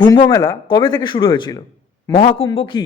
কুম্ভ মেলা কবে থেকে শুরু হয়েছিল? মহাকুম্ভ কি?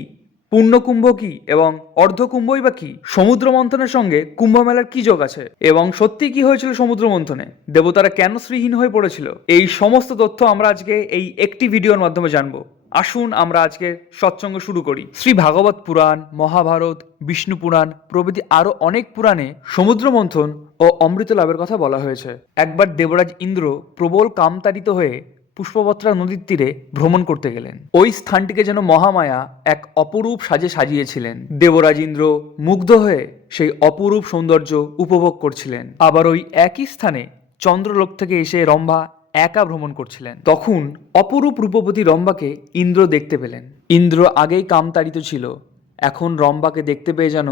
পূর্ণকুম্ভ কি? এবং অর্ধকুম্ভই বা কি? সমুদ্র মন্থনের সঙ্গে কুম্ভ মেলার কি যোগ আছে? এবং সত্যি কি হয়েছিল সমুদ্র মন্থনে দেবতারা কেন শ্রীহীন হয়ে পড়েছিল? এই সমস্ত তথ্য আমরা আজকে এই একটি ভিডিওর মাধ্যমে জানব। আসুন আমরা আজকে সৎসঙ্গ শুরু করি। শ্রী ভাগবত পুরাণ, মহাভারত, বিষ্ণু পুরাণ প্রভৃতি আরও অনেক পুরাণে সমুদ্র মন্থন ও অমৃত লাভের কথা বলা হয়েছে। একবার দেবরাজ ইন্দ্র প্রবল কামতাড়িত হয়ে পুষ্পবত্রা নদীর তীরে ভ্রমণ করতে গেলেন। ওই স্থানটিকে যেন মহামায়া এক অপরূপ সাজে সাজিয়েছিলেন। দেবরাজ ইন্দ্র মুগ্ধ হয়ে সেই অপরূপ সৌন্দর্য উপভোগ করছিলেন। আবার ওই একই স্থানে চন্দ্রলোক থেকে এসে রম্ভা একা ভ্রমণ করছিলেন। তখন অপরূপ রূপবতী রম্বাকে ইন্দ্র দেখতে পেলেন। ইন্দ্র আগেই কামতাড়িত ছিল। এখন রম্বাকে দেখতে পেয়ে যেন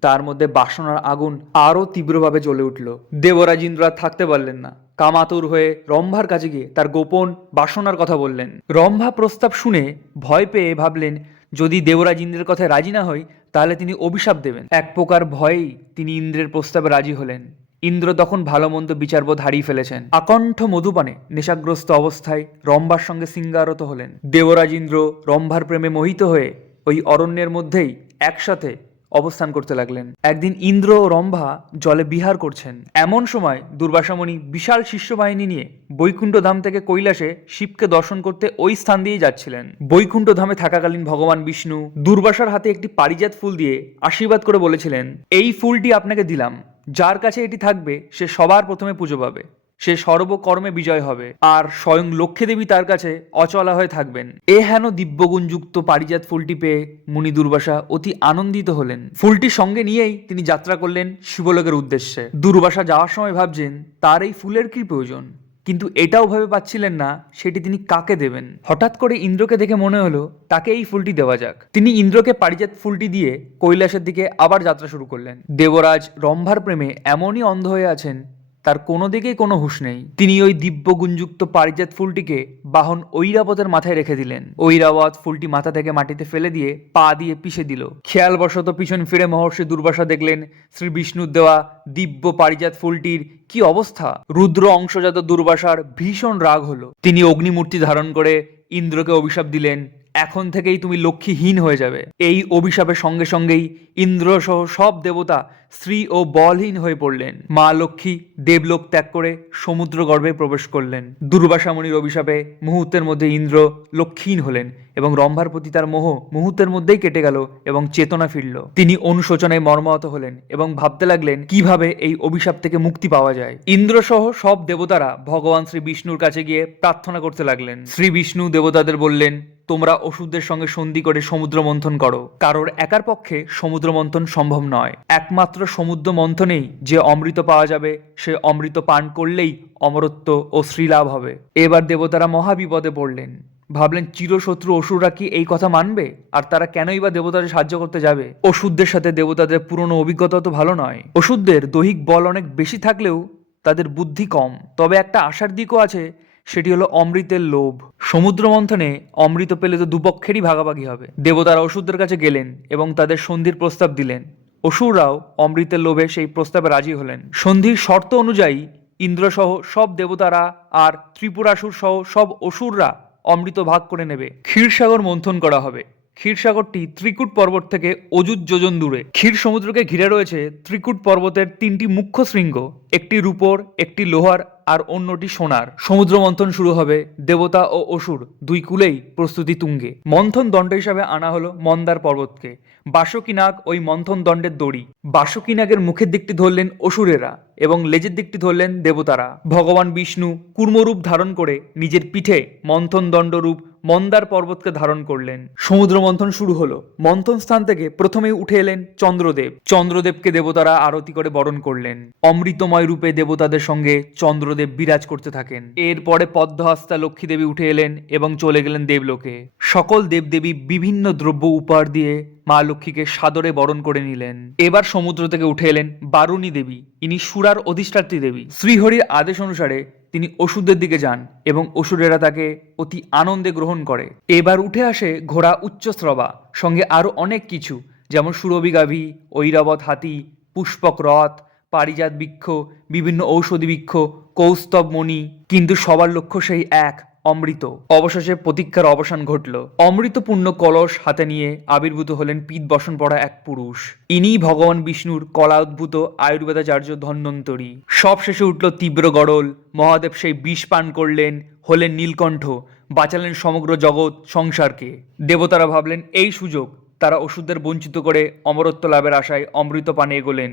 তার মধ্যে বাসনার আগুন আরও তীব্রভাবে জ্বলে উঠল। দেবরাজ ইন্দ্র আর থাকতে পারলেন না। কামাতুর হয়ে রম্ভার কাছে গিয়ে তার গোপন বাসনার কথা বললেন। রম্ভা প্রস্তাব শুনে ভয় পেয়ে ভাবলেন, যদি দেবরাজ ইন্দ্রের কথায় রাজি না হই, তাহলে তিনি অভিশাপ দেবেন। এক প্রকার ভয়েই তিনি ইন্দ্রের প্রস্তাবে রাজি হলেন। ইন্দ্র তখন ভালো মন্দ বিচারবোধ হারিয়ে ফেলেছেন। আকণ্ঠ মধুপানে নেশাগ্রস্ত অবস্থায় রম্ভার সঙ্গে সিঙ্গারত হলেন। দেবরাজ ইন্দ্র রম্ভার প্রেমে মোহিত হয়ে ওই অরণ্যের মধ্যেই একসাথে অবস্থান করতে লাগলেন। একদিন ইন্দ্র ও রম্ভা জলে বিহার করছেন। এমন সময় দুর্বাসামণি বিশাল শিষ্য বাহিনী নিয়ে বৈকুণ্ঠ ধাম থেকে কৈলাসে শিবকে দর্শন করতে ওই স্থান দিয়েই যাচ্ছিলেন। বৈকুণ্ঠ ধামে থাকাকালীন ভগবান বিষ্ণু দুর্বাসার হাতে একটি পারিজাত ফুল দিয়ে আশীর্বাদ করে বলেছিলেন, এই ফুলটি আপনাকে দিলাম। যার কাছে এটি থাকবে, সে সবার প্রথমে পুজো পাবে। সে সর্বকর্মে বিজয় হবে। আর স্বয়ং লক্ষ্মী দেবী তার কাছে অচলা হয়ে থাকবেন। এ হেন দিব্যগুণযুক্ত পারিজাত ফুলটি পেয়ে মুনি দুর্বাসা অতি আনন্দিত হলেন। ফুলটি সঙ্গে নিয়েই তিনি যাত্রা করলেন শিবলোকের উদ্দেশ্যে। দুর্বাসা যাওয়ার সময় ভাবছেন, তার এই ফুলের কি প্রয়োজন? কিন্তু এটাও ভেবে পাচ্ছিলেন না, সেটি তিনি কাকে দেবেন? হঠাৎ করে ইন্দ্রকে দেখে মনে হলো, তাকে এই ফুলটি দেওয়া যাক। তিনি ইন্দ্রকে পারিজাত ফুলটি দিয়ে কৈলাসের দিকে আবার যাত্রা শুরু করলেন। দেবরাজ রম্ভার প্রেমে এমনই অন্ধ হয়ে আছেন তার কোনো দিকেই কোনো হুঁশ নেই। তিনি ওই দিব্য গুঞ্জুক্ত পারিজাত ফুলটিকে বাহন ঐরাবতের মাথায় রেখে দিলেন। ঐরাবত ফুলটি মাথা থেকে মাটিতে ফেলে দিয়ে পা দিয়ে পিষে দিল। খেয়ালবশত পিছন ফিরে মহর্ষি দুর্বাসা দেখলেন, শ্রী বিষ্ণুর দেওয়া দিব্য পারিজাত ফুলটির কি অবস্থা? রুদ্র অংশজাত দুর্বাসার ভীষণ রাগ হলো। তিনি অগ্নিমূর্তি ধারণ করে ইন্দ্রকে অভিশাপ দিলেন এখন থেকেই তুমি লক্ষ্মীহীন হয়ে যাবে। এই অভিশাপের সঙ্গে সঙ্গেই ইন্দ্র সহ সব দেবতা স্ত্রী ও বলহীন হয়ে পড়লেন। মা লক্ষ্মী দেবলোক ত্যাগ করে সমুদ্র গর্ভে প্রবেশ করলেন। দুর্বাসামণির অভিশাপে মুহূর্তের মধ্যে ইন্দ্র লক্ষ্মীহীন হলেন এবং রম্ভার প্রতি তার মোহ মুহূর্তের মধ্যেই কেটে গেল এবং চেতনা ফিরল। তিনি অনুশোচনায় মর্মাহত হলেন এবং ভাবতে লাগলেন, কীভাবে এই অভিশাপ থেকে মুক্তি পাওয়া যায়? ইন্দ্র সহ সব দেবতারা ভগবান শ্রী বিষ্ণুর কাছে গিয়ে প্রার্থনা করতে লাগলেন। শ্রী বিষ্ণু দেবতাদের বললেন তোমরা ওষুধের সঙ্গে সন্ধি করে সমুদ্র মন্থন করো। কারোর একার পক্ষে সমুদ্র মন্থন সম্ভব নয়। একমাত্র সমুদ্র মন্থনেই যে অমৃত পাওয়া যাবে, সে অমৃত পান করলেই অমরত্ব ও শ্রীলাভ হবে। এবার দেবতারা মহাবিপদে পড়লেন। ভাবলেন, চিরশত্রু অসুররা কি এই কথা মানবে? আর তারা কেনই বা দেবতাদের সাহায্য করতে যাবে? ওষুধদের সাথে দেবতাদের পুরনো অভিজ্ঞতা তো ভালো নয়। ওষুধদের দৈহিক বল অনেক বেশি থাকলেও তাদের বুদ্ধি কম। তবে একটা আশার দিকও আছে সেটি হলো অমৃতের লোভ। সমুদ্র মন্থনে অমৃত পেলে তো দুপক্ষেরই ভাগাভাগি হবে। দেবতারা অসুরদের কাছে গেলেন এবং তাদের সন্ধির প্রস্তাব দিলেন। অসুররাও অমৃতের লোভে সেই প্রস্তাবে রাজি হলেন। সন্ধির শর্ত অনুযায়ী ইন্দ্রসহ সব দেবতারা আর ত্রিপুরাসুর সহ সব অসুররা অমৃত ভাগ করে নেবে। ক্ষীরসাগর মন্থন করা হবে। ক্ষীরসাগরটি ত্রিকুট পর্বত থেকে অযুত যোজন দূরে। ক্ষীর সমুদ্রকে ঘিরে রয়েছে ত্রিকুট পর্বতের তিনটি মুখ্য শৃঙ্গ। একটি রূপর, একটি লোহার আর অন্যটি সোনার। সমুদ্র মন্থন শুরু হবে দেবতা ও অসুর, দুই কুলেই প্রস্তুতি তুঙ্গে। মন্থন দণ্ড হিসাবে আনা হলো মন্দার পর্বতকে। বাসকিনাগ ওই মন্থন দণ্ডের দড়ি। বাসকিনাগের মুখের দিকটি ধরলেন অসুরেরা এবং লেজের দিকটি ধরলেন দেবতারা। ভগবান বিষ্ণু কুর্মরূপ ধারণ করে নিজের পিঠে মন্থন দণ্ডরূপ মন্দার পর্বতকে ধারণ করলেন। সমুদ্র মন্থন শুরু হলো। মন্থন স্থান থেকে প্রথমেই উঠে এলেন চন্দ্রদেব। চন্দ্রদেবকে দেবতারা আরতি করে বরণ করলেন। অমৃতময় রূপে দেবতাদের সঙ্গে চন্দ্রদেব বিরাজ করতে থাকেন। এরপরে পদ্মহস্তা লক্ষ্মী দেবী উঠে এলেন এবং চলে গেলেন দেবলোকে। সকল দেবদেবী বিভিন্ন দ্রব্য উপহার দিয়ে মা লক্ষ্মীকে সাদরে বরণ করে নিলেন। এবার সমুদ্র থেকে উঠে এলেন বারুণী দেবী, ইনি সুরার অধিষ্ঠাত্রী দেবী। শ্রীহরির আদেশ অনুসারে তিনি ওষুধের দিকে যান এবং অসুরেরা তাকে অতি আনন্দে গ্রহণ করে। এবার উঠে আসে ঘোড়া উচ্চস্রবা, সঙ্গে আরও অনেক কিছু, যেমন সুরভি গাভী, ঐরাবত হাতি, পুষ্পক রথ পারিজাত বৃক্ষ, বিভিন্ন ঔষধি বৃক্ষ, কৌস্তব মণি, কিন্তু সবার লক্ষ্য সেই এক, অমৃত। অবশেষে প্রতীক্ষার অবসান ঘটল। অমৃতপূর্ণ কলস হাতে নিয়ে আবির্ভূত হলেন পিত বসন পড়া এক পুরুষ। ইনিই ভগবান বিষ্ণুর কলা উদ্ভূত আয়ুর্বেদাচার্য ধন্বন্তরী। সব শেষে উঠল তীব্র গড়ল মহাদেব সেই বিষ পান করলেন, হলেন নীলকণ্ঠ, বাঁচালেন সমগ্র জগৎ সংসারকে। দেবতারা ভাবলেন, এই সুযোগ। তারা ওষুধদের বঞ্চিত করে অমরত্ব লাভের আশায় অমৃত পানে এগোলেন।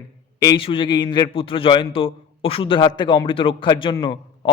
এই সুযোগে ইন্দ্রের পুত্র জয়ন্ত ওষুধের হাত থেকে অমৃত রক্ষার জন্য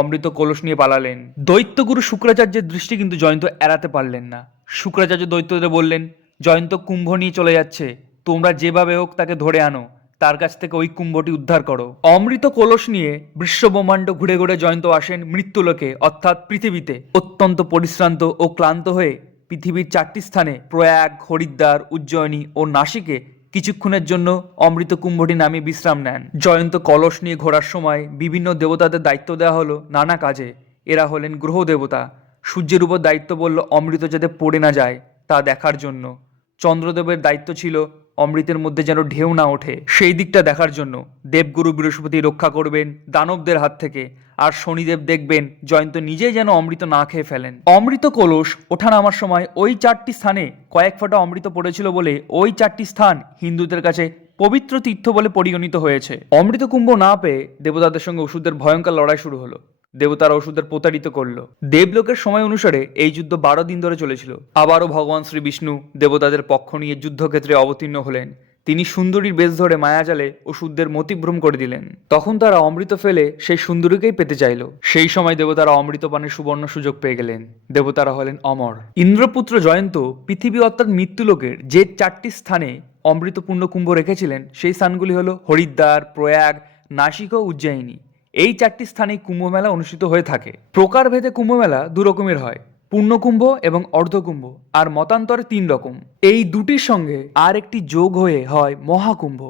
অমৃত কলস নিয়ে পালালেন। দৈত্যগুরু শুক্রাচার্যের দৃষ্টি কিন্তু জয়ন্ত এড়াতে পারলেন না। শুক্রাচার্য দৈত্যদের বললেন, জয়ন্ত, কুম্ভ নিয়ে চলে যাচ্ছে। তোমরা যেভাবে হোক তাকে ধরে আনো। তার কাছ থেকে ওই কুম্ভটি উদ্ধার করো। অমৃত কলস নিয়ে বিশ্ব ব্রহ্মাণ্ড ঘুরে ঘুরে জয়ন্ত আসেন মৃত্যুলোকে, অর্থাৎ পৃথিবীতে। অত্যন্ত পরিশ্রান্ত ও ক্লান্ত হয়ে পৃথিবীর চারটি স্থানে প্রয়াগ, হরিদ্বার, উজ্জয়িনী ও নাসিকে কিছুক্ষণের জন্য অমৃত কুম্ভটি নামে বিশ্রাম নেন। জয়ন্ত কলস নিয়ে ঘোরার সময় বিভিন্ন দেবতাদের দায়িত্ব দেওয়া হলো নানা কাজে। এরা হলেন গ্রহ দেবতা। সূর্যের উপর দায়িত্ব বলল, অমৃত যাতে পড়ে না যায়, তা দেখার জন্য। চন্দ্রদেবের দায়িত্ব ছিল অমৃতের মধ্যে যেন ঢেউ না ওঠে। সেই দিকটা দেখার জন্য দেবগুরু বৃহস্পতি রক্ষা করবেন দানবদের হাত থেকে আর শনিদেব দেখবেন জয়ন্ত নিজেই যেন অমৃত না খেয়ে ফেলেন। অমৃত কলস ওঠা নামার সময় ওই চারটি স্থানে কয়েক ফোঁটা অমৃত পড়েছিল বলে ওই চারটি স্থান হিন্দুদের কাছে পবিত্র তীর্থ বলে পরিগণিত হয়েছে। অমৃত কুম্ভ না পেয়ে দেবতাদের সঙ্গে ওষুধের ভয়ঙ্কর লড়াই শুরু হলো। দেবতারা ওষুধের প্রতারিত করল। দেবলোকের সময় অনুসারে এই যুদ্ধ বারো দিন ধরে চলেছিল। আবারও ভগবান শ্রী বিষ্ণু দেবতাদের পক্ষ নিয়ে যুদ্ধক্ষেত্রে অবতীর্ণ হলেন। তিনি সুন্দরীর বেশ ধরে মায়াজালে ওষুধদের মতিভ্রম করে দিলেন। তখন তারা অমৃত ফেলে সেই সুন্দরীকেই পেতে চাইল। সেই সময় দেবতারা অমৃত পানের সুবর্ণ সুযোগ পেয়ে গেলেন। দেবতারা হলেন অমর। ইন্দ্রপুত্র জয়ন্ত পৃথিবী অর্থাৎ মৃত্যুলোকের যে চারটি স্থানে অমৃতপূর্ণ কুম্ভ রেখেছিলেন, সেই স্থানগুলি হল হরিদ্বার, প্রয়াগ, নাসিক ও উজ্জয়িনী। এই চারটি স্থানে কুম্ভমেলা অনুষ্ঠিত হয়ে থাকে। প্রকারভেদে কুম্ভমেলা দু রকমের হয়, পূর্ণকুম্ভ এবং অর্ধকুম্ভ, আর মতান্তরে তিন রকম। এই দুটির সঙ্গে আর একটি যোগ হয়ে হয় মহাকুম্ভ।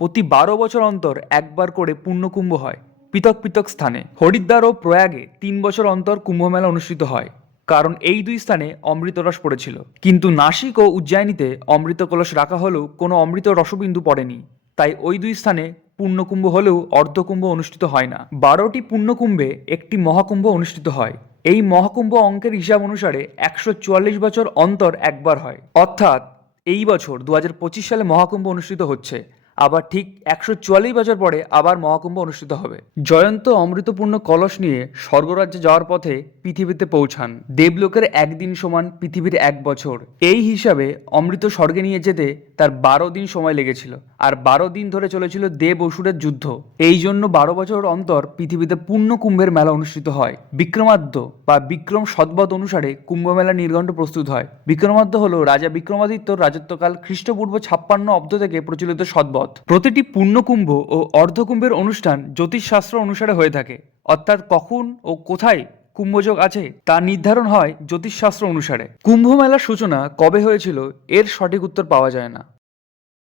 প্রতি বারো বছর অন্তর একবার করে পূর্ণকুম্ভ হয় পৃথক পৃথক স্থানে। হরিদ্বার ও প্রয়াগে তিন বছর অন্তর কুম্ভমেলা অনুষ্ঠিত হয়, কারণ এই দুই স্থানে অমৃতরস পড়েছিল। কিন্তু নাসিক ও উজ্জয়িনীতে অমৃত কলস রাখা হলেও কোনো অমৃত রসবিন্দু পড়েনি। তাই ওই দুই স্থানে পূর্ণকুম্ভ হলেও অর্ধকুম্ভ অনুষ্ঠিত হয় না। বারোটি পূর্ণকুম্ভে একটি মহাকুম্ভ অনুষ্ঠিত হয়। এই মহাকুম্ভ অঙ্কের হিসাব অনুসারে একশো চুয়াল্লিশ বছর অন্তর একবার হয়। অর্থাৎ এই বছর দু হাজার পঁচিশ সালে মহাকুম্ভ অনুষ্ঠিত হচ্ছে। আবার ঠিক একশো চুয়াল্লিশ বছর পরে আবার মহাকুম্ভ অনুষ্ঠিত হবে। জয়ন্ত অমৃতপূর্ণ কলস নিয়ে স্বর্গরাজ্যে যাওয়ার পথে পৃথিবীতে পৌঁছান। দেবলোকের একদিন সমান পৃথিবীর এক বছর। এই হিসাবে অমৃত স্বর্গে নিয়ে যেতে তার বারো দিন সময় লেগেছিল আর বারো দিন ধরে চলেছিল দেব অসুরের যুদ্ধ। এই জন্য বারো বছর অন্তর পৃথিবীতে পূর্ণ কুম্ভের মেলা অনুষ্ঠিত হয়। বিক্রমাদ্য বা বিক্রম সদ্বত অনুসারে কুম্ভ মেলা নির্ঘণ্ট প্রস্তুত হয়। বিক্রমাদ্য হল রাজা বিক্রমাদিত্যর রাজত্বকাল খ্রিস্টপূর্ব ছাপ্পান্ন অব্দ থেকে প্রচলিত সদ্বত প্রতিটি পূর্ণকুম্ভ ও অর্ধকুম্ভের অনুষ্ঠান জ্যোতিষশাস্ত্র অনুসারে হয়ে থাকে। অর্থাৎ কখন ও কোথায় কুম্ভযোগ আছে তা নির্ধারণ হয় জ্যোতিষশাস্ত্র অনুসারে। কুম্ভ মেলার সূচনা কবে হয়েছিল এর সঠিক উত্তর পাওয়া যায় না।